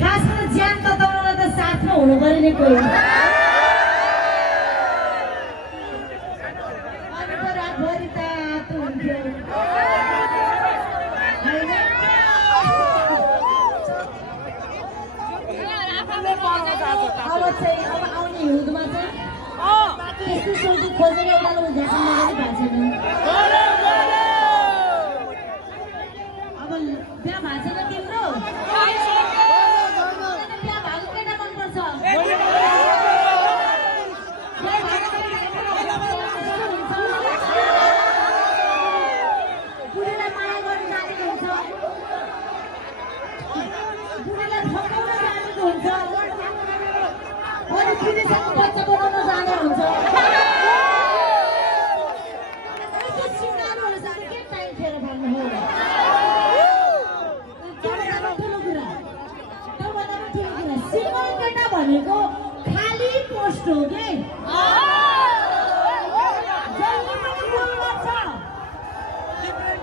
खास गरेर ज्यान तताउनलाई त साथमा हुनु पर्यो नि कोही अरूको रातभरि तातो हुन्थ्यो अब आउने हिउँदमा चाहिँ त्यस्तो सोल्टी खोजेर एउटा उद्घाटन नगरी भएको छैन अब बिहा भएको छैन तिम्रो बिहा भएको केटा मनपर्छ बुढीलाई माया गर्न जानेको हुन्छ बुढीलाई फकाउन जानेको हुन्छ अरू बुढीसँग बच्चा बनाउन जाने हुन्छ भनेको खाली पोस्ट हो के जहिले पनि गोल गर्छ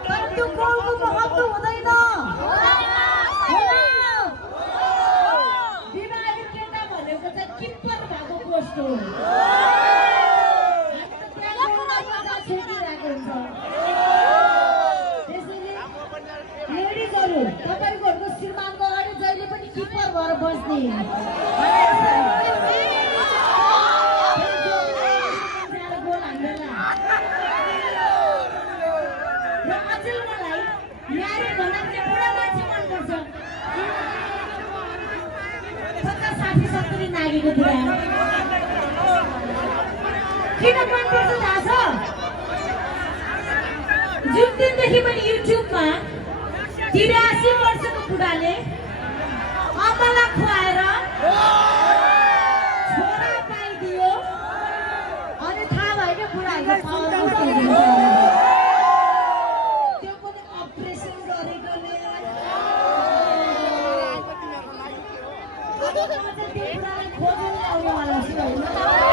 तर त्यो गोलको महत्त्व हुँदैन विवाहित केटा भनेको चाहिँ किप्पर भएको पोस्ट हो लेडिजहरू तपाईँहरूको श्रीमानको अगाडि जहिले पनि किप्पर भएर बस्ने नागेको कुरा किन मनपर्छ थाहा छ जुन दिनदेखि मैले युट्युबमा 83 वर्षको बुढाले अमला खुवाएर छोरा पाइदियो अनि थाहा भएन बुढाहरूको त्यो पनि अपरेसन गरेकोले खोजेर आउनेवाला छु होइन